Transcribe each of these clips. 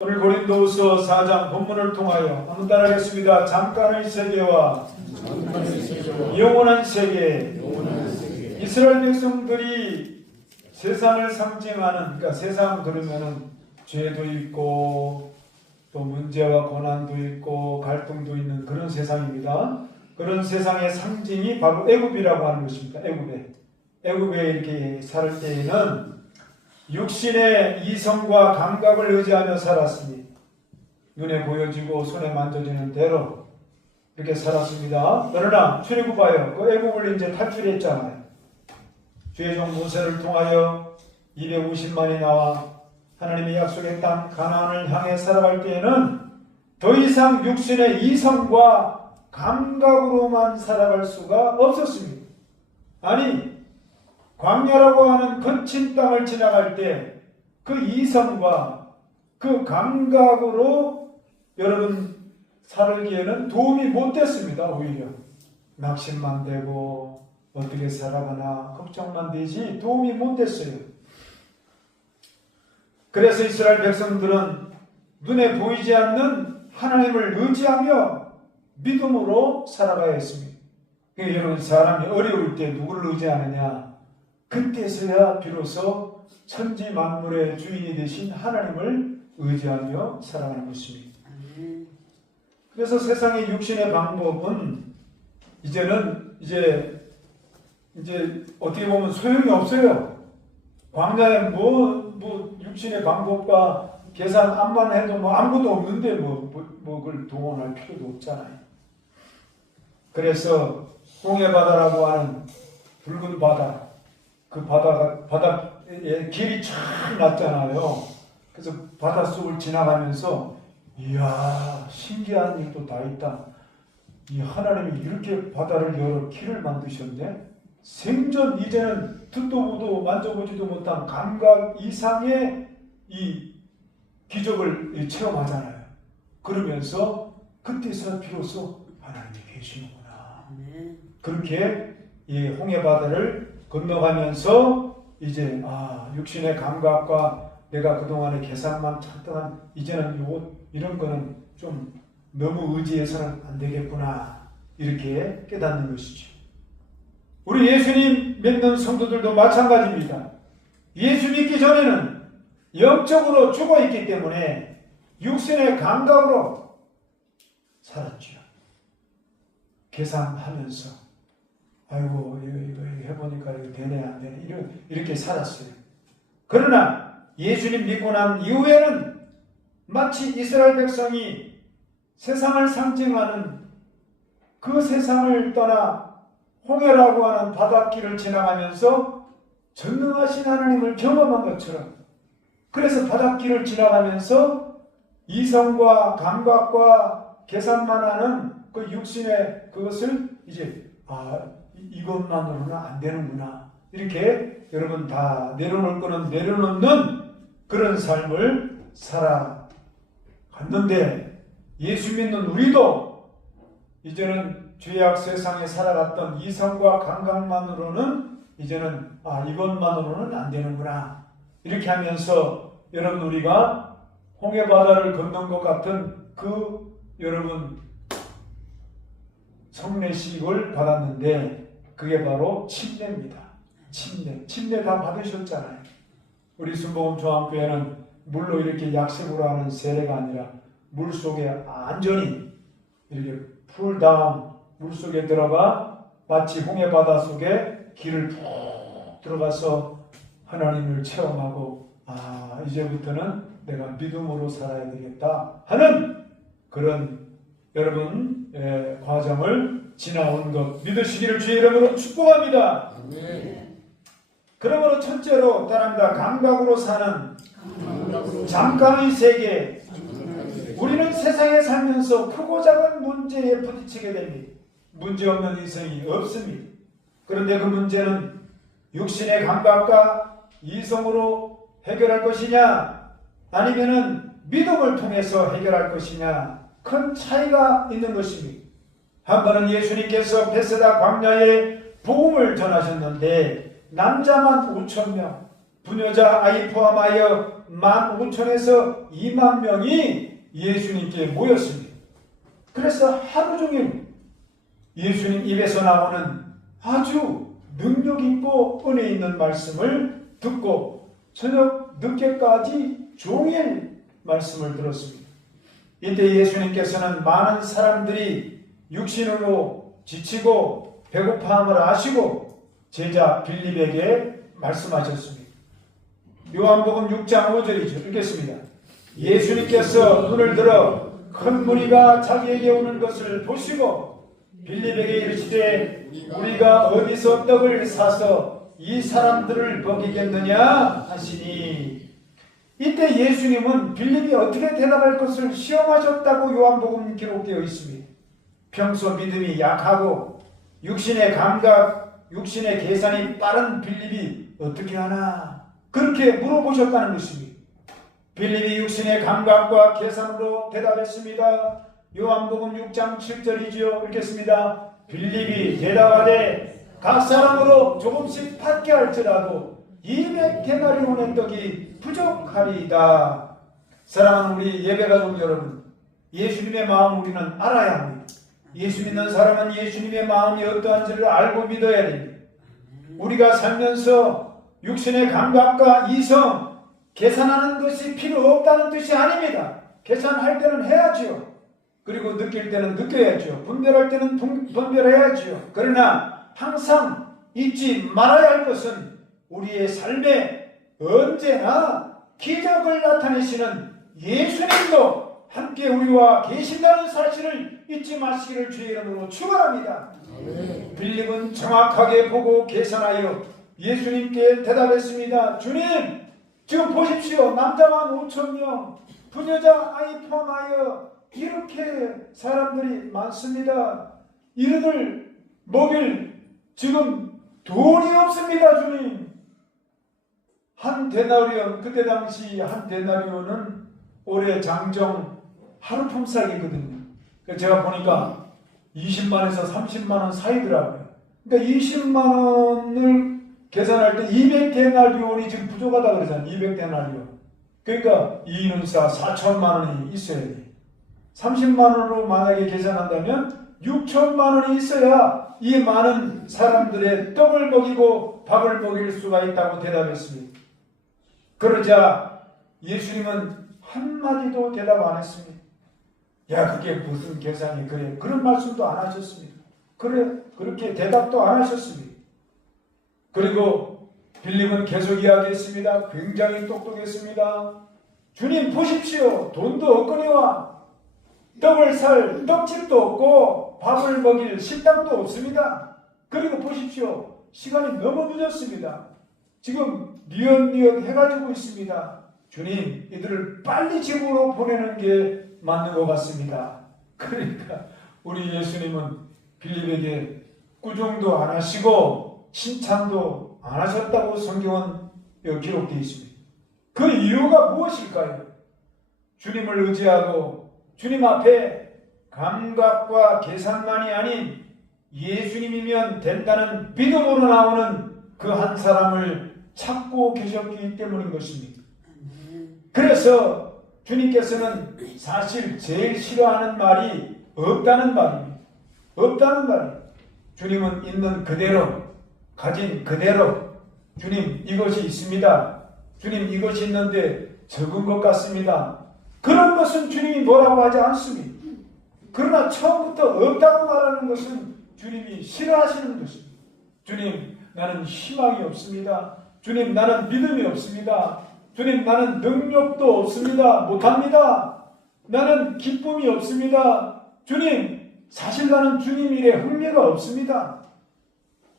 오늘 고린도후서 4장 본문을 통하여 한번 따라하겠습니다. 잠깐의 세계와 영원한 세계. 이스라엘 백성들이 세상을 상징하는, 그러니까 세상 그러면은 죄도 있고 또 문제와 고난도 있고 갈등도 있는 그런 세상입니다. 그런 세상의 상징이 바로 애굽이라고 하는 것입니다. 애굽에 이렇게 살 때에는 육신의 이성과 감각을 의지하며 살았으니 눈에 보여지고 손에 만져지는 대로 이렇게 살았습니다. 그러나 출애굽하여 그 애굽을 이제 탈출했잖아요. 주의 종 모세를 통하여 250만이 나와 하나님의 약속의 땅 가나안을 향해 살아갈 때에는 더 이상 육신의 이성과 감각으로만 살아갈 수가 없었습니다. 아니, 광야라고 하는 거친 땅을 지나갈 때 그 이성과 그 감각으로 여러분 살기에는 도움이 못 됐습니다. 오히려 낙심만 되고 어떻게 살아가나 걱정만 되지 도움이 못 됐어요. 그래서 이스라엘 백성들은 눈에 보이지 않는 하나님을 의지하며 믿음으로 살아가야 했습니다. 여러분, 사람이 어려울 때 누구를 의지하느냐? 그때서야 비로소 천지 만물의 주인이 되신 하나님을 의지하며 살아가는 것입니다. 그래서 세상의 육신의 방법은 이제 어떻게 보면 소용이 없어요. 광야에 뭐 육신의 방법과 계산 암만 해도 뭐 아무것도 없는데 그걸 동원할 필요도 없잖아요. 그래서 홍해바다라고 하는 붉은 바다, 그 바다에 길이 쫙 났잖아요. 그래서 바닷속을 지나가면서 이야, 신기한 일도 다 있다. 이 하나님이 이렇게 바다를 열어 길을 만드셨네. 생전 이제는 듣도 보도 만져보지도 못한 감각 이상의 이 기적을 체험하잖아요. 그러면서 그때서 비로소 하나님이 계시는구나. 그렇게 이 홍해바다를 건너가면서 이제 육신의 감각과 내가 그동안의 계산만 찾다간 이제는 이런 거는 좀 너무 의지해서는 안 되겠구나, 이렇게 깨닫는 것이죠. 우리 예수님 믿는 성도들도 마찬가지입니다. 예수 믿기 전에는 영적으로 죽어 있기 때문에 육신의 감각으로 살았죠. 계산하면서 아이고 이거 해보니까 이거 되네 안 되네 이렇게 살았어요. 그러나 예수님 믿고 난 이후에는 마치 이스라엘 백성이 세상을 상징하는 그 세상을 떠나 홍해라고 하는 바닷길을 지나가면서 전능하신 하나님을 경험한 것처럼, 그래서 바닷길을 지나가면서 이성과 감각과 계산만 하는 그 육신의 그것을 이제 이것만으로는 안 되는구나, 이렇게 여러분 다 내려놓을 거는 내려놓는 그런 삶을 살아갔는데, 예수 믿는 우리도 이제는 죄악 세상에 살아갔던 이성과 감각만으로는 이제는 이것만으로는 안 되는구나, 이렇게 하면서 여러분 우리가 홍해바다를 건넌 것 같은 그 여러분 성례식을 받았는데 그게 바로 침례입니다. 침례 다 받으셨잖아요. 우리 순복음 조항교회는 물로 이렇게 약식으로 하는 세례가 아니라 물속에 안전히 이렇게 풀다운 물속에 들어가 마치 홍해바다 속에 길을 푹 들어가서 하나님을 체험하고 이제부터는 내가 믿음으로 살아야 되겠다 하는 그런 여러분 과정을 지나온 것 믿으시기를 주의 이름으로 축복합니다. 그러므로 첫째로 따릅니다. 감각으로 사는 잠깐의 세계. 우리는 세상에 살면서 크고 작은 문제에 부딪히게 됩니다. 문제없는 인생이 없습니다. 그런데 그 문제는 육신의 감각과 이성으로 해결할 것이냐, 아니면은 믿음을 통해서 해결할 것이냐, 큰 차이가 있는 것입니다. 한 번은 예수님께서 베세다 광야에 복음을 전하셨는데 남자만 5,000명, 부녀자 아이 포함하여 15,000에서 2만 명이 예수님께 모였습니다. 그래서 하루 종일 예수님 입에서 나오는 아주 능력 있고 은혜 있는 말씀을 듣고 저녁 늦게까지 종일 말씀을 들었습니다. 이때 예수님께서는 많은 사람들이 육신으로 지치고 배고파함을 아시고 제자 빌립에게 말씀하셨습니다. 요한복음 6장 5절이죠. 읽겠습니다. 예수님께서 눈을 들어 큰 무리가 자기에게 오는 것을 보시고 빌립에게 이르시되 우리가 어디서 떡을 사서 이 사람들을 먹이겠느냐 하시니, 이때 예수님은 빌립이 어떻게 대답할 것을 시험하셨다고 요한복음 기록되어 있습니다. 평소 믿음이 약하고 육신의 감각, 육신의 계산이 빠른 빌립이 어떻게 하나 그렇게 물어보셨다는 것입니다. 빌립이 육신의 감각과 계산으로 대답했습니다. 요한복음 6장 7절이죠. 읽겠습니다. 빌립이 대답하되 각 사람으로 조금씩 받게 할지라도 200데나리온의 떡이 부족하리이다. 사랑하는 우리 예배가족 여러분, 예수님의 마음 우리는 알아야 합니다. 예수 믿는 사람은 예수님의 마음이 어떠한지를 알고 믿어야 됩니다. 우리가 살면서 육신의 감각과 이성, 계산하는 것이 필요 없다는 뜻이 아닙니다. 계산할 때는 해야지요. 그리고 느낄 때는 느껴야죠. 분별할 때는 분별해야죠. 그러나 항상 잊지 말아야 할 것은 우리의 삶에 언제나 기적을 나타내시는 예수님도 함께 우리와 계신다는 사실을 잊지 마시기를 주의 이름으로 축원합니다. 빌립은 정확하게 보고 계산하여 예수님께 대답했습니다. 주님, 지금 보십시오. 남자만 5,000명, 부녀자 아이 포함하여 이렇게 사람들이 많습니다. 이들을 먹일 지금 돈이 없습니다. 주님. 한 데나리온, 그때 당시 한 데나리온은 올해 장정 하루 품삯이거든요. 제가 보니까 20만에서 30만원 사이더라고요. 그러니까 20만원을 계산할 때 200데나리온이 지금 부족하다 그러잖아요. 200데나리온. 그러니까 2인사 4천만원이 있어야 돼. 30만원으로 만약에 계산한다면 6천만원이 있어야 이 많은 사람들의 떡을 먹이고 밥을 먹일 수가 있다고 대답했습니다. 그러자 예수님은 한마디도 대답 안 했습니다. 야, 그게 무슨 계산이 그래? 그런 말씀도 안 하셨습니다. 그렇게 대답도 안 하셨습니다. 그리고 빌립은 계속 이야기했습니다. 굉장히 똑똑했습니다. 주님 보십시오. 돈도 없거니와 떡을 살 떡집도 없고 밥을 먹일 식당도 없습니다. 그리고 보십시오. 시간이 너무 늦었습니다. 지금 뉘엿뉘엿 해가지고 있습니다. 주님, 이들을 빨리 집으로 보내는 게 맞는 것 같습니다. 그러니까 우리 예수님은 빌립에게 꾸중도 안 하시고 칭찬도 안 하셨다고 성경은 기록되어 있습니다. 그 이유가 무엇일까요? 주님을 의지하고 주님 앞에 감각과 계산만이 아닌 예수님이면 된다는 믿음으로 나오는 그 한 사람을 찾고 계셨기 때문인 것입니다. 그래서 주님께서는 사실 제일 싫어하는 말이 없다는 말입니다. 없다는 말이에요. 주님은 있는 그대로, 가진 그대로, 주님 이것이 있습니다. 주님 이것이 있는데 적은 것 같습니다. 그런 것은 주님이 뭐라고 하지 않습니다. 그러나 처음부터 없다고 말하는 것은 주님이 싫어하시는 것입니다. 주님, 나는 희망이 없습니다. 주님, 나는 믿음이 없습니다. 주님, 나는 능력도 없습니다. 못합니다. 나는 기쁨이 없습니다. 주님, 사실 나는 주님 일에 흥미가 없습니다.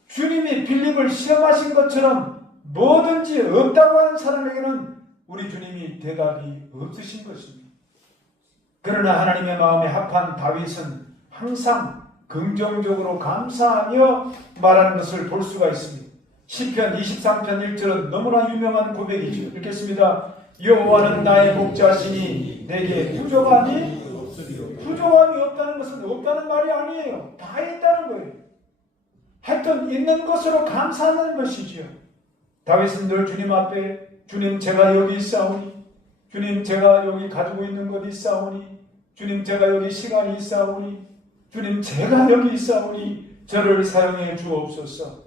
주님이 빌립을 시험하신 것처럼 뭐든지 없다고 하는 사람에게는 우리 주님이 대답이 없으신 것입니다. 그러나 하나님의 마음에 합한 다윗은 항상 긍정적으로 감사하며 말하는 것을 볼 수가 있습니다. 시편 23편 1절은 너무나 유명한 고백이죠. 읽겠습니다. 여호와는 나의 목자시니 내게 부족함이 없다는 것은 없다는 말이 아니에요. 다 있다는 거예요. 하여튼 있는 것으로 감사하는 것이죠. 다윗은 늘 주님 앞에 주님 제가 여기 있사오니, 주님 제가 여기 가지고 있는 것 있사오니, 주님 제가 여기 시간이 있사오니, 주님 제가 여기 있사오니 저를 사용해 주옵소서.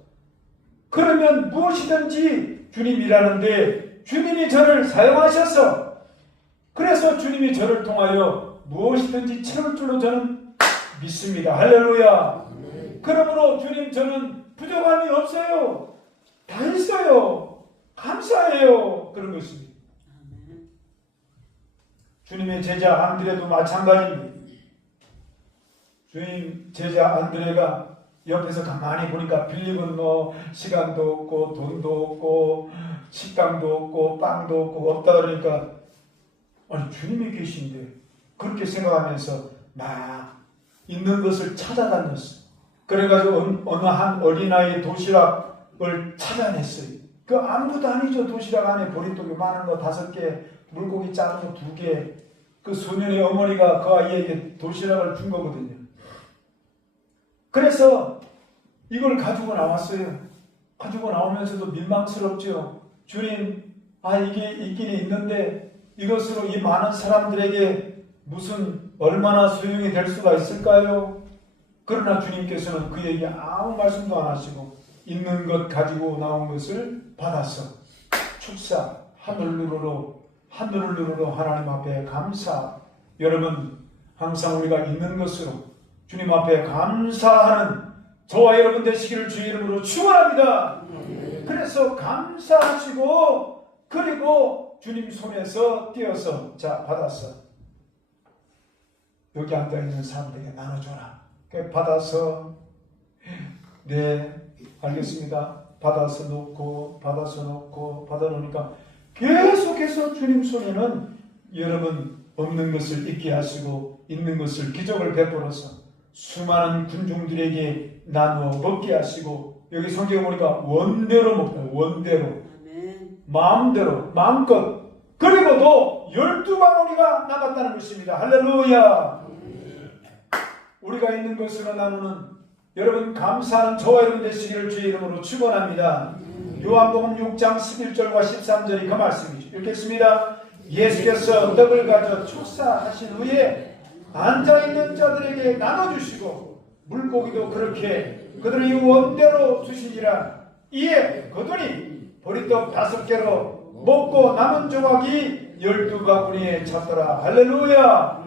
그러면 무엇이든지 주님이라는데 주님이 저를 사용하셔서, 그래서 주님이 저를 통하여 무엇이든지 채울 줄로 저는 믿습니다. 할렐루야. 그러므로 주님 저는 부족함이 없어요. 다 있어요. 감사해요. 그런 것입니다. 주님의 제자 안드레도 마찬가지입니다. 주님 제자 안드레가 옆에서 가만히 보니까 빌립은 뭐 시간도 없고 돈도 없고 식당도 없고 빵도 없고 없다 그러니까 아니 주님이 계신데 그렇게 생각하면서 막 있는 것을 찾아다녔어요. 그래가지고 어느 한 어린아이 도시락을 찾아냈어요. 그 아무것도 아니죠. 도시락 안에 보리떡이 많은 거 5개, 물고기 작은 거 2개. 그 소년의 어머니가 그 아이에게 도시락을 준 거거든요. 그래서 이걸 가지고 나왔어요. 가지고 나오면서도 민망스럽죠. 주님, 이게 있긴 있는데 이것으로 이 많은 사람들에게 무슨 얼마나 소용이 될 수가 있을까요? 그러나 주님께서는 그에게 아무 말씀도 안 하시고 있는 것 가지고 나온 것을 받아서 축사 하늘을 누르러 하나님 앞에 감사. 여러분 항상 우리가 있는 것으로 주님 앞에 감사하는 저와 여러분 되시기를 주의 이름으로 축원합니다. 그래서 감사하시고 그리고 주님 손에서 띄어서 자 받았어. 여기 앉아있는 사람들에게 나눠줘라. 받아서 네 알겠습니다. 받아서 놓고 받아 놓으니까 계속해서 주님 손에는 여러분 없는 것을 있게 하시고 있는 것을 기적을 베풀어서 수많은 군중들에게 나누어 먹게 하시고 여기 성경에 보니까 원대로 먹다. 원대로 마음대로 마음껏 그리고도 12바구니가 남았다는 것입니다. 할렐루야. 우리가 있는 것으로 나누는 여러분 감사하는 저와 여러분 되시기를 주의 이름으로 축원합니다. 요한복음 6장 11절과 13절이 그 말씀이죠. 읽겠습니다. 예수께서 떡을 가져 축사하신 후에 앉아있는 자들에게 나눠주시고 물고기도 그렇게 그들이 원대로 주시니라. 이에 그들이 보리떡 5개로 먹고 남은 조각이 12바구니에 찼더라. 할렐루야.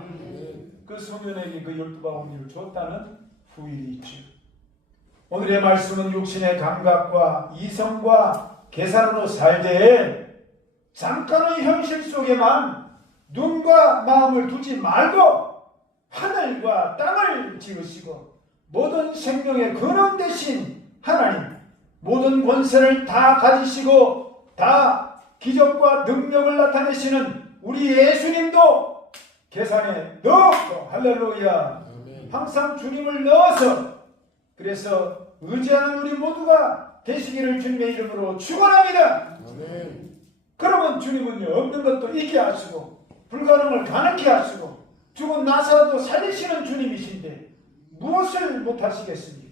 그 소년에게 그 12바구니를 줬다는 후일이 있죠. 오늘의 말씀은 육신의 감각과 이성과 계산으로 살되 잠깐의 현실 속에만 눈과 마음을 두지 말고 하늘과 땅을 지으시고 모든 생명의 근원 되신 하나님, 모든 권세를 다 가지시고 다 기적과 능력을 나타내시는 우리 예수님도 계산에 넣었고 할렐루야. 항상 주님을 넣어서 그래서 의지하는 우리 모두가 되시기를 주님의 이름으로 축원합니다. 그러면 주님은요 없는 것도 있게 하시고 불가능을 가능케 하시고 죽은 나사로도 살리시는 주님이신데 무엇을 못하시겠습니까?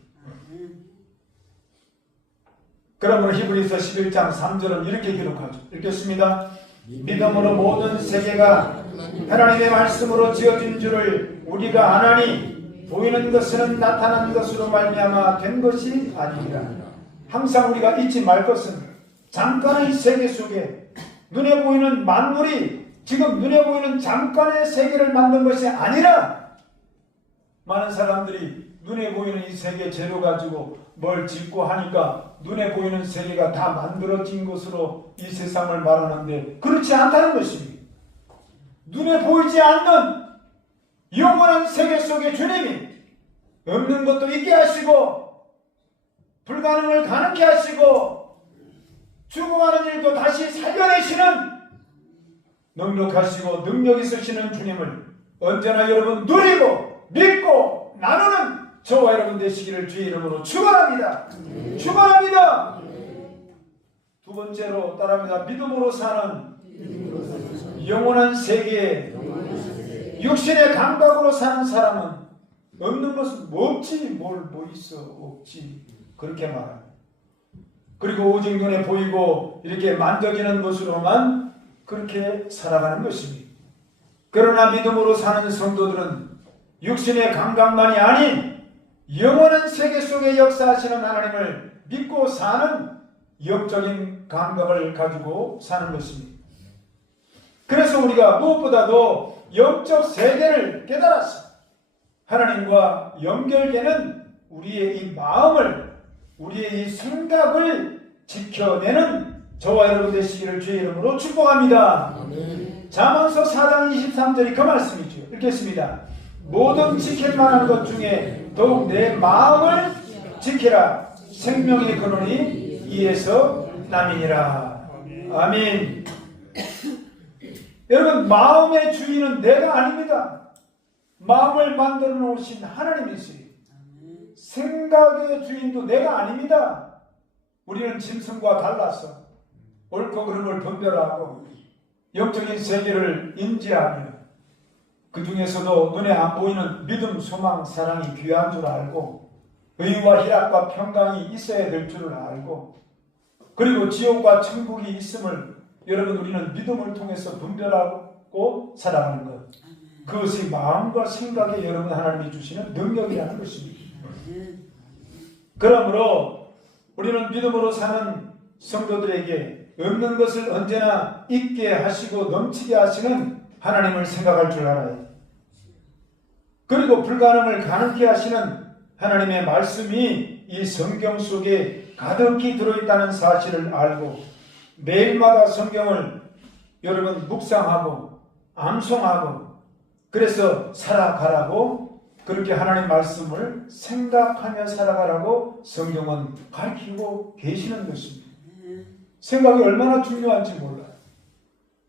그러므로 히브리서 11장 3절은 이렇게 기록하죠. 읽겠습니다. 믿음으로 모든 세계가 하나님의 말씀으로 지어진 줄을 우리가 아나니 보이는 것은 나타난 것으로 말미암아 된 것이 아니니라. 항상 우리가 잊지 말 것은 잠깐의 세계 속에 눈에 보이는 만물이 지금 눈에 보이는 잠깐의 세계를 만든 것이 아니라 많은 사람들이 눈에 보이는 이 세계 재료 가지고 뭘 짓고 하니까 눈에 보이는 세계가 다 만들어진 것으로 이 세상을 말하는데 그렇지 않다는 것입니다. 눈에 보이지 않는 영원한 세계 속에 주님이 없는 것도 있게 하시고 불가능을 가능케 하시고 죽어가는 일도 다시 살려내시는 넉넉하시고 능력 있으시는 주님을 언제나 여러분 누리고 믿고 나누는 저와 여러분 되시기를 주의 이름으로 축원합니다. 축원합니다. 두 번째로 따라합니다. 믿음으로 사는 영원한 세계. 육신의 감각으로 사는 사람은 없는 것은 뭐 없지 뭐 있어 없지 그렇게 말합니다. 그리고 오직 눈에 보이고 이렇게 만져지는 것으로만 그렇게 살아가는 것입니다. 그러나 믿음으로 사는 성도들은 육신의 감각만이 아닌 영원한 세계 속에 역사하시는 하나님을 믿고 사는 영적인 감각을 가지고 사는 것입니다. 그래서 우리가 무엇보다도 영적 세계를 깨달았어. 하나님과 연결되는 우리의 이 마음을, 우리의 이 생각을 지켜내는 저와 여러분 되시기를 주의 이름으로 축복합니다. 잠언서 4장 23절이 그 말씀이죠. 읽겠습니다. 모든 지킬 만한 것 중에 더욱 내 마음을 지키라. 생명의 근원이 이에서 남이니라. 아멘. 여러분, 마음의 주인은 내가 아닙니다. 마음을 만들어 놓으신 하나님이시요. 생각의 주인도 내가 아닙니다. 우리는 짐승과 달라서 옳고 그름을 분별하고 영적인 세계를 인지하며 그 중에서도 눈에 안 보이는 믿음, 소망, 사랑이 귀한 줄 알고 의와 희락과 평강이 있어야 될 줄을 알고 그리고 지옥과 천국이 있음을 여러분 우리는 믿음을 통해서 분별하고 살아가는 것, 그것이 마음과 생각에 여러분 하나님이 주시는 능력이라는 것입니다. 그러므로 우리는 믿음으로 사는 성도들에게 없는 것을 언제나 있게 하시고 넘치게 하시는 하나님을 생각할 줄 알아야 돼. 그리고 불가능을 가능케 하시는 하나님의 말씀이 이 성경 속에 가득히 들어있다는 사실을 알고 매일마다 성경을 여러분 묵상하고 암송하고 그래서 살아가라고 그렇게 하나님 말씀을 생각하며 살아가라고 성경은 가르치고 계시는 것입니다. 생각이 얼마나 중요한지 몰라요.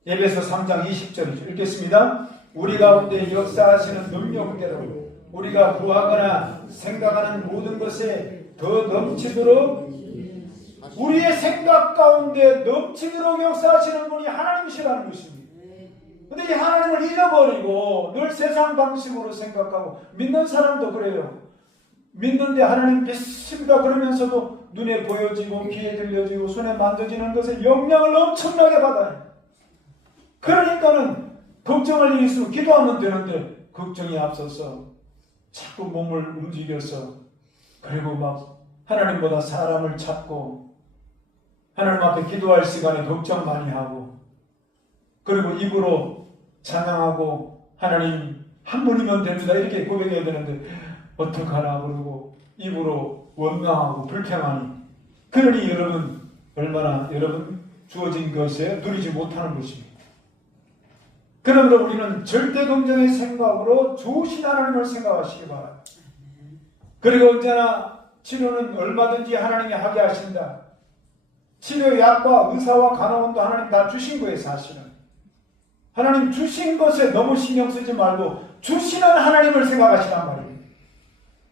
에베소 3장 20절이죠. 읽겠습니다. 우리 가운데 역사하시는 능력대로 우리가 구하거나 생각하는 모든 것에 더 넘치도록 우리의 생각 가운데 넘치도록 역사하시는 분이 하나님이시라는 것입니다. 근데 이 하나님을 잃어버리고 늘 세상 방식으로 생각하고 믿는 사람도 그래요. 믿는데 하나님 믿습니다 그러면서도 눈에 보여지고 귀에 들려지고 손에 만져지는 것에 영향을 엄청나게 받아요. 그러니까는 걱정할 일이 있으면 기도하면 되는데 걱정이 앞서서 자꾸 몸을 움직여서 그리고 막 하나님보다 사람을 찾고 하나님 앞에 기도할 시간에 걱정 많이 하고 그리고 입으로 찬양하고 하나님 한 분이면 됩니다 이렇게 고백해야 되는데 어떡하나 그러고 입으로 원망하고 불평하니 그러니 여러분 얼마나 여러분 주어진 것에 누리지 못하는 것입니다. 그러므로 우리는 절대 긍정의 생각으로 좋으신 하나님을 생각하시기 바랍니다. 그리고 언제나 치료는 얼마든지 하나님이 하게 하신다. 치료 약과 의사와 간호원도 하나님 다 주신 거예요. 사실은 하나님 주신 것에 너무 신경 쓰지 말고 주시는 하나님을 생각하시란 말입니다.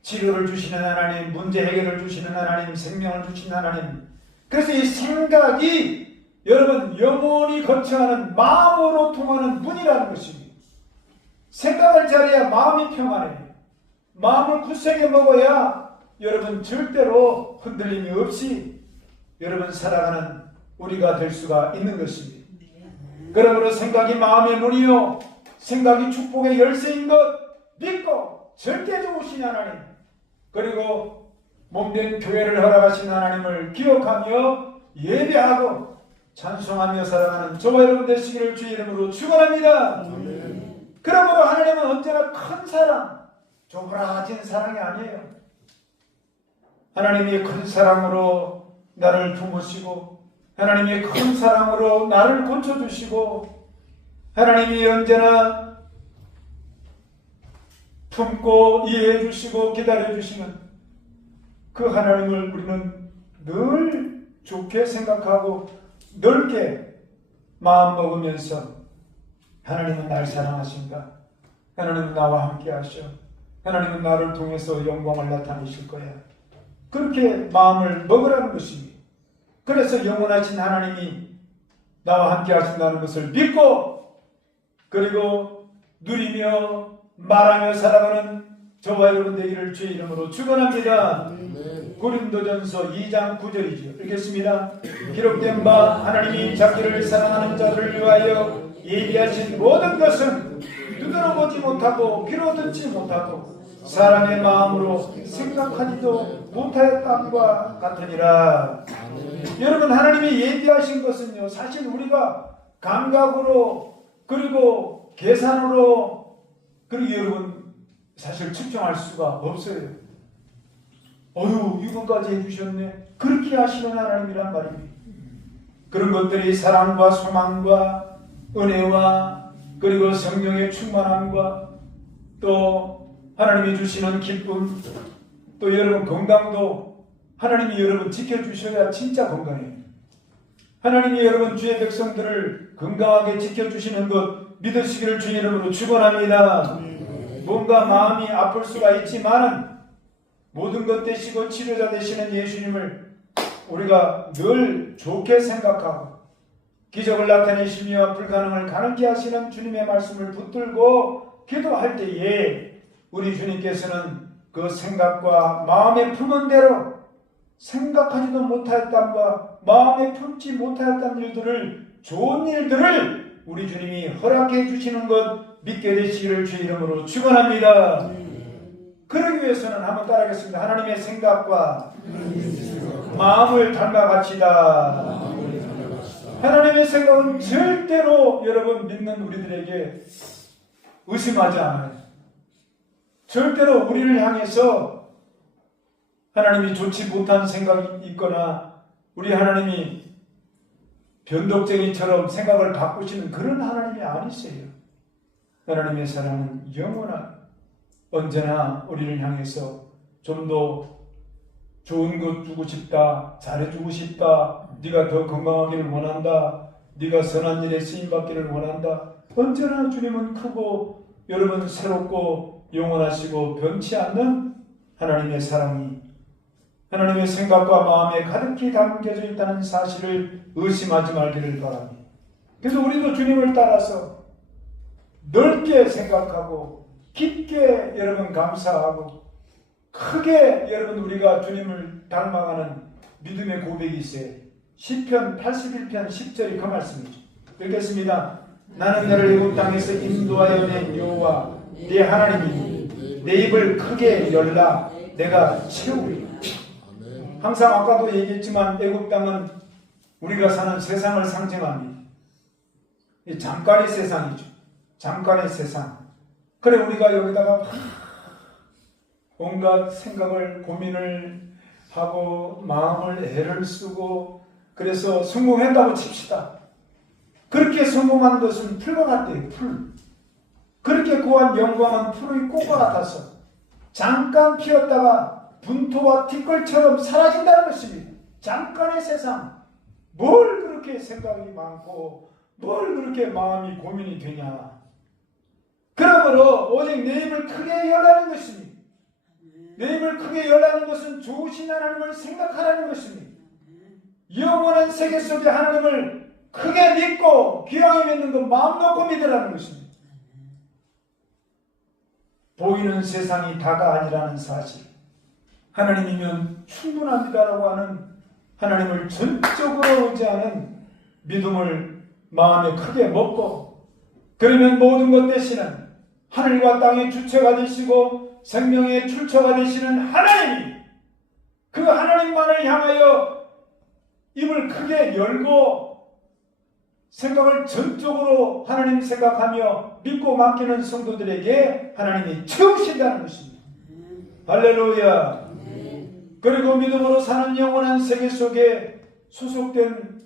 치료를 주시는 하나님, 문제 해결을 주시는 하나님, 생명을 주시는 하나님. 그래서 이 생각이 여러분 영원히 거쳐가는 마음으로 통하는 문이라는 것입니다. 생각을 잘해야 마음이 평안해요. 마음을 굳세게 먹어야 여러분 절대로 흔들림이 없이 여러분 살아가는 우리가 될 수가 있는 것입니다. 그러므로 생각이 마음의 문이요 생각이 축복의 열쇠인 것 믿고 절대 좋으신 하나님 그리고 몸된 교회를 허락하신 하나님을 기억하며 예배하고 찬송하며 살아가는 저와 여러분 되시기를 주의 이름으로 축원합니다. 그러므로 하나님은 언제나 큰 사랑, 조그라진 사랑이 아니에요. 하나님이 큰 사랑으로 나를 품으시고 하나님이 큰 사랑으로 나를 고쳐주시고 하나님이 언제나 품고 이해해 주시고 기다려 주시는 그 하나님을 우리는 늘 좋게 생각하고 넓게 마음 먹으면서 하나님은 날 사랑하신다. 하나님은 나와 함께 하셔. 하나님은 나를 통해서 영광을 나타내실 거야. 그렇게 마음을 먹으라는 것입니다. 그래서 영원하신 하나님이 나와 함께 하신다는 것을 믿고 그리고 누리며 말하며 살아가는 저와 여러분 되기를 주의 이름으로 축원합니다. 고린도전서 2장 9절이죠. 읽겠습니다. 기록된 바 하나님이 자기를 사랑하는 자들을 위하여 예비하신 모든 것은 눈으로 보지 못하고 귀로 듣지 못하고 사람의 마음으로 생각하지도 못하였다과 같으니라. 여러분, 하나님이 예비하신 것은요, 사실 우리가 감각으로 그리고 계산으로 그리고 여러분 사실 측정할 수가 없어요. 이것까지 해주셨네. 그렇게 하시는 하나님이란 말입니다. 그런 것들이 사랑과 소망과 은혜와 그리고 성령의 충만함과 또 하나님이 주시는 기쁨, 또 여러분 건강도 하나님이 여러분 지켜주셔야 진짜 건강해요. 하나님이 여러분 주의 백성들을 건강하게 지켜주시는 것 믿으시기를 주의 이름으로 축원합니다. 뭔가 마음이 아플 수가 있지만 모든 것 되시고 치료자 되시는 예수님을 우리가 늘 좋게 생각하고 기적을 나타내시며 불가능을 가능케 하시는 주님의 말씀을 붙들고 기도할 때에 우리 주님께서는 그 생각과 마음에 품은 대로 생각하지도 못하였단과 마음에 품지 못하였던 일들을, 좋은 일들을 우리 주님이 허락해 주시는 것 믿게 되시기를 주의 이름으로 축원합니다. 그러기 위해서는 한번 따라하겠습니다. 하나님의 생각과 마음을 닮아갑시다. 하나님의 생각은 절대로 여러분 믿는 우리들에게 의심하지 않아요. 절대로 우리를 향해서 하나님이 좋지 못한 생각이 있거나 우리 하나님이 변덕쟁이처럼 생각을 바꾸시는 그런 하나님이 아니세요. 하나님의 사랑은 영원한, 언제나 우리를 향해서 좀 더 좋은 것 주고 싶다, 잘해주고 싶다, 네가 더 건강하기를 원한다, 네가 선한 일에 쓰임받기를 원한다. 언제나 주님은 크고 여러분 새롭고 영원하시고 변치 않는 하나님의 사랑이 하나님의 생각과 마음에 가득히 담겨져 있다는 사실을 의심하지 말기를 바랍니다. 그래서 우리도 주님을 따라서 넓게 생각하고 깊게 여러분 감사하고 크게 여러분 우리가 주님을 닮아가는 믿음의 고백이 있어요. 시편 81편 10절이 그 말씀이죠. 읽겠습니다. 나는 너를 애굽 땅에서 인도하여 낸 여호와 네 하나님이니 내 입을 크게 열라 내가 채우리라. 항상 아까도 얘기했지만 애굽 땅은 우리가 사는 세상을 상징합니다. 잠깐의 세상이죠. 잠깐의 세상. 그래 우리가 여기다가 온갖 생각을 고민을 하고 마음을 애를 쓰고 그래서 성공했다고 칩시다. 그렇게 성공한 것은 풀과 같대요. 풀. 그렇게 구한 영광은 풀의 꽃과 같아서 잠깐 피었다가 분토와 티끌처럼 사라진다는 것입니다. 잠깐의 세상. 뭘 그렇게 생각이 많고 뭘 그렇게 마음이 고민이 되냐. 그러므로 오직 내 입을 크게 열라는 것입니다. 내 입을 크게 열라는 것은 좋으신 하나님을 생각하라는 것입니다. 영원한 세계 속의 하나님을 크게 믿고 귀하게 믿는 것 마음 놓고 믿으라는 것입니다. 보이는 세상이 다가 아니라는 사실. 하나님이면 충분합니다라고 하는 하나님을 전적으로 의지하는 믿음을 마음에 크게 먹고 그러면 모든 것 대신은 하늘과 땅의 주체가 되시고 생명의 출처가 되시는 하나님이 그 하나님만을 향하여 입을 크게 열고 생각을 전적으로 하나님 생각하며 믿고 맡기는 성도들에게 하나님이 채우신다는 것입니다. 할렐루야. 그리고 믿음으로 사는 영원한 세계 속에 소속된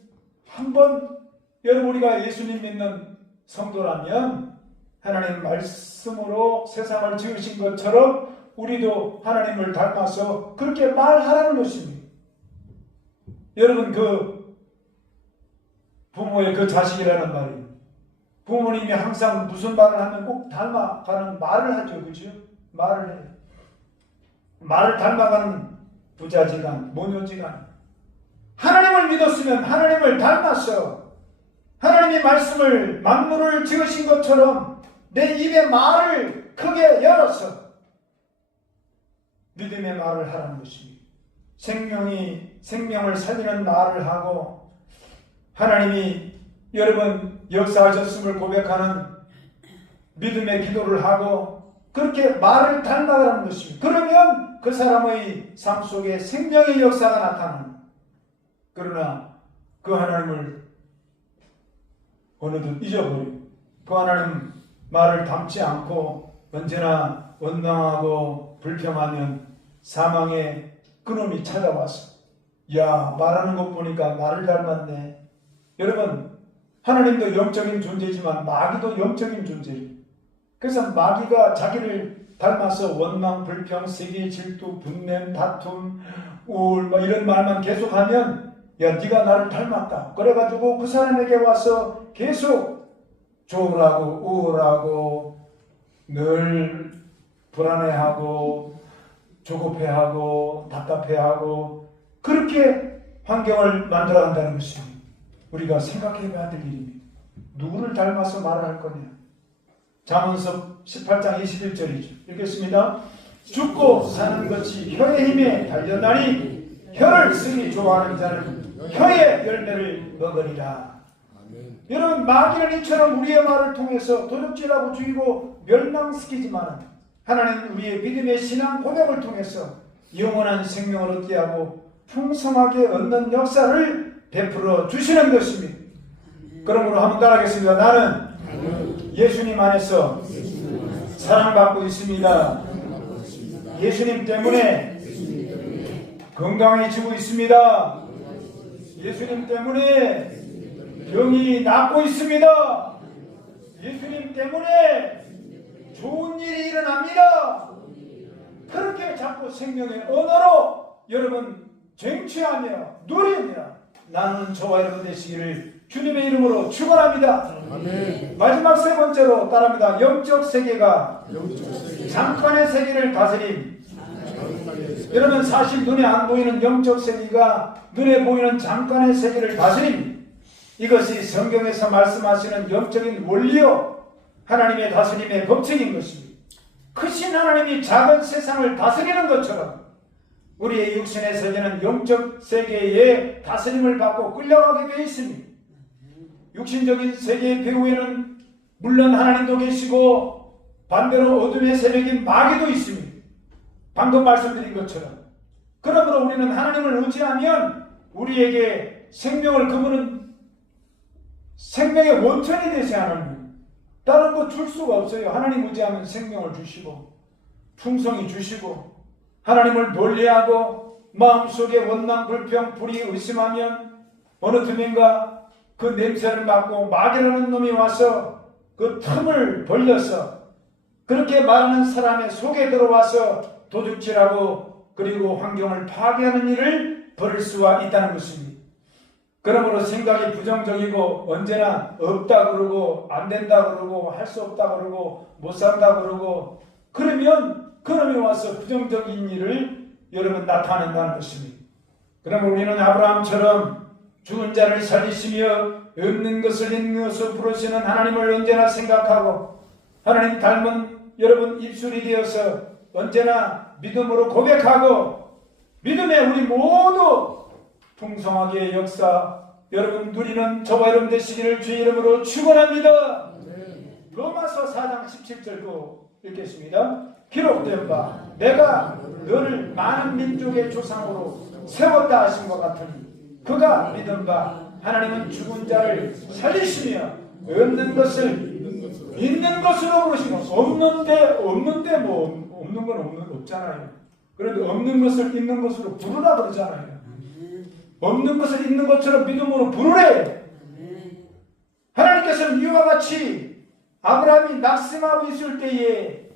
한번 여러분 우리가 예수님 믿는 성도라면 하나님 말씀으로 세상을 지으신 것처럼 우리도 하나님을 닮아서 그렇게 말하라는 것입니다. 여러분 그 부모의 그 자식이라는 말이 부모님이 항상 무슨 말을 하면 꼭 닮아가는 말을 하죠. 그죠? 말을 해요. 말을 닮아가는 부자지간, 모녀지간. 하나님을 믿었으면 하나님을 닮았어. 하나님이 말씀을 만물을 지으신 것처럼 내 입의 말을 크게 열어서 믿음의 말을 하라는 것입니다. 생명을 살리는 말을 하고 하나님이 여러분 역사하셨음을 고백하는 믿음의 기도를 하고 그렇게 말을 닮아가라는 것입니다. 그러면 그 사람의 삶 속에 생명의 역사가 나타납니다. 그러나 그 하나님을 어느덧 잊어버리고 그 하나님 말을 담지 않고 언제나 원망하고 불평하면 사망의 그놈이 찾아와서 야 말하는 것 보니까 나를 닮았네. 여러분 하나님도 영적인 존재지만 마귀도 영적인 존재예요. 그래서 마귀가 자기를 닮아서 원망, 불평, 세계, 질투, 분냄, 다툼, 우울 이런 말만 계속하면 야 네가 나를 닮았다. 그래가지고 그 사람에게 와서 계속 조울하고 우울하고 늘 불안해하고 조급해하고 답답해하고 그렇게 환경을 만들어간다는 것입니다. 우리가 생각해봐야 될 일입니다. 누구를 닮아서 말을 할 거냐. 잠언서 18장 21절이죠. 읽겠습니다. 죽고 사는 것이 혀의 힘에 달렸나니 혀를 쓰기 좋아하는 자는 혀의 열매를 먹으리라. 아멘. 여러분 마귀는 이처럼 우리의 말을 통해서 도둑질하고 죽이고 멸망시키지만 하나님은 우리의 믿음의 신앙 고백을 통해서 영원한 생명을 얻게 하고 풍성하게 얻는 역사를 베풀어 주시는 것입니다. 그러므로 한번 따라하겠습니다. 나는 예수님 안에서 사랑받고 있습니다. 예수님 때문에 건강해지고 있습니다. 예수님 때문에 병이 낫고 있습니다. 예수님 때문에 좋은 일이 일어납니다. 그렇게 자꾸 생명의 언어로 여러분 쟁취하며 누리며 나는 저와 여러분 되시기를 주님의 이름으로 축원합니다. 아멘. 마지막 세 번째로 따라합니다. 영적 세계가 잠깐의 세계를 다스림. 여러분 사실 눈에 안 보이는 영적 세계가 눈에 보이는 잠깐의 세계를 다스림. 이것이 성경에서 말씀하시는 영적인 원리요 하나님의 다스림의 법칙인 것입니다. 크신 하나님이 작은 세상을 다스리는 것처럼 우리의 육신의 세계는 영적 세계의 다스림을 받고 끌려가게 되어 있습니다. 육신적인 세계의 배후에는 물론 하나님도 계시고 반대로 어둠의 세력인 마귀도 있습니다. 방금 말씀드린 것처럼. 그러므로 우리는 하나님을 의지하면 우리에게 생명을 그분은 생명의 원천이 되시 하나님. 다른 거 줄 수가 없어요. 하나님 의지하면 생명을 주시고 풍성이 주시고 하나님을 멀리하고 마음속에 원망, 불평, 불의, 의심하면 어느 틈인가 그 냄새를 맡고 마귀라는 놈이 와서 그 틈을 벌려서 그렇게 말하는 사람의 속에 들어와서 도둑질하고 그리고 환경을 파괴하는 일을 벌일 수가 있다는 것입니다. 그러므로 생각이 부정적이고 언제나 없다 그러고 안 된다 그러고 할 수 없다 그러고 못 산다 그러고 그러면 그놈이 와서 부정적인 일을 여러분 나타낸다는 것입니다. 그러면 우리는 아브라함처럼 죽은 자를 살리시며 없는 것을 있는 것으로 부르시는 하나님을 언제나 생각하고 하나님 닮은 여러분 입술이 되어서 언제나 믿음으로 고백하고 믿음에 우리 모두 풍성하게 역사 여러분 누리는 저와 여러분 되시기를 주의 이름으로 축원합니다. 로마서 4장 17절도 읽겠습니다. 기록된 바 내가 너를 많은 민족의 조상으로 세웠다 하신 것 같으니 그가 믿은 바 하나님은 죽은 자를 살리시며 없는 것을 있는 것으로 부르시고 없는데 뭐 없는 건 없잖아요. 그런데 없는 것을 있는 것으로 부르라 그러잖아요. 없는 것을 있는 것처럼 믿음으로 부르래. 하나님께서는 이와 같이 아브라함이 낙심하고 있을 때에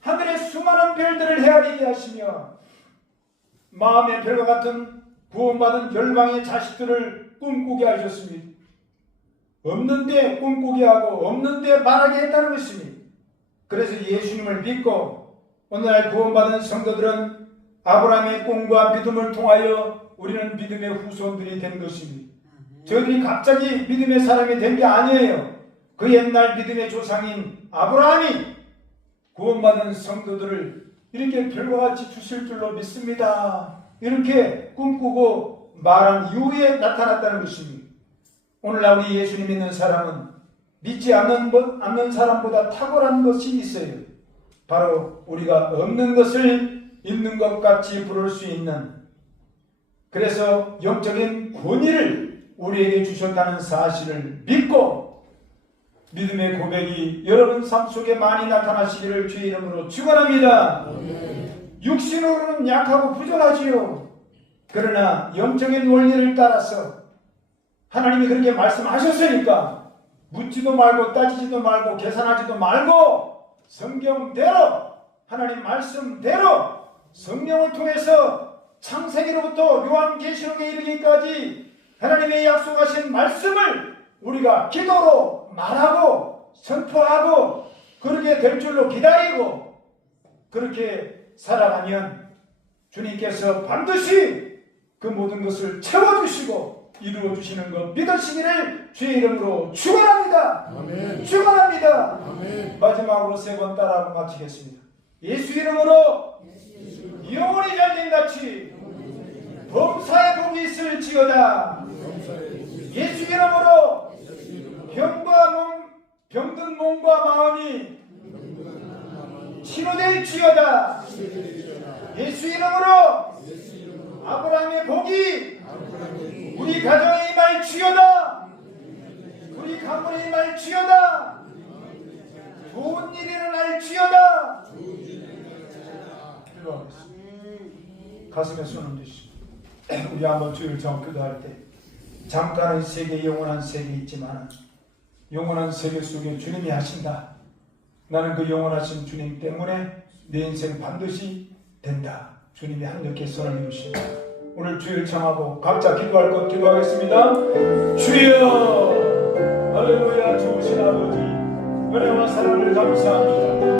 하늘의 수많은 별들을 헤아리게 하시며 마음의 별과 같은 구원받은 열방의 자식들을 꿈꾸게 하셨습니다. 없는데 꿈꾸게 하고 없는데 말하게 했다는 것입니다. 그래서 예수님을 믿고 오늘날 구원받은 성도들은 아브라함의 꿈과 믿음을 통하여 우리는 믿음의 후손들이 된 것입니다. 저희들이 갑자기 믿음의 사람이 된 게 아니에요. 그 옛날 믿음의 조상인 아브라함이 구원받은 성도들을 이렇게 별과 같이 주실 줄로 믿습니다. 이렇게 꿈꾸고 말한 이후에 나타났다는 것입니다. 오늘날 우리 예수님 믿는 사람은 믿지 않는 사람보다 탁월한 것이 있어요. 바로 우리가 없는 것을 있는 것 같이 부를 수 있는, 그래서 영적인 권위를 우리에게 주셨다는 사실을 믿고 믿음의 고백이 여러분 삶 속에 많이 나타나시기를 주의 이름으로 축원합니다. 육신으로는 약하고 부족하지요. 그러나 영적인 원리를 따라서 하나님이 그렇게 말씀하셨으니까 묻지도 말고 따지지도 말고 계산하지도 말고 성경대로, 하나님 말씀대로 성령을 통해서 창세기로부터 요한계시록에 이르기까지 하나님의 약속하신 말씀을 우리가 기도로 말하고 선포하고 그렇게 될 줄로 기다리고 그렇게 살아가면 주님께서 반드시 그 모든 것을 채워주시고 이루어주시는 것 믿으시기를 주의 이름으로 축원합니다. 아멘. 축원합니다. 아멘. 마지막으로 3번 따라하고 마치겠습니다. 예수 이름으로 영원히 잘된같이 범사의 복이 있을지어다. 예수 이름으로 병든 몸과 마음이 치료될지어다. 예수 이름으로 아브라함의 복이 우리 가정에 임할지어다. 우리 가문에 임할지어다. 좋은 일이 일어날지어다. 기도하겠습니다. 가슴에 손을 드시고 우리 한번 주일 정 기도할 때 잠깐의 세계, 영원한 세계 있지만 영원한 세계 속에 주님이 하신다. 나는 그 영원하신 주님 때문에 내 인생 반드시 된다. 주님이 한력의 손을 이루십니다. 오늘 주일 청하고 각자 기도할 것 기도하겠습니다. 주여, 할렐루야. 좋으신 아버지, 은혜와 사랑을 감사합니다.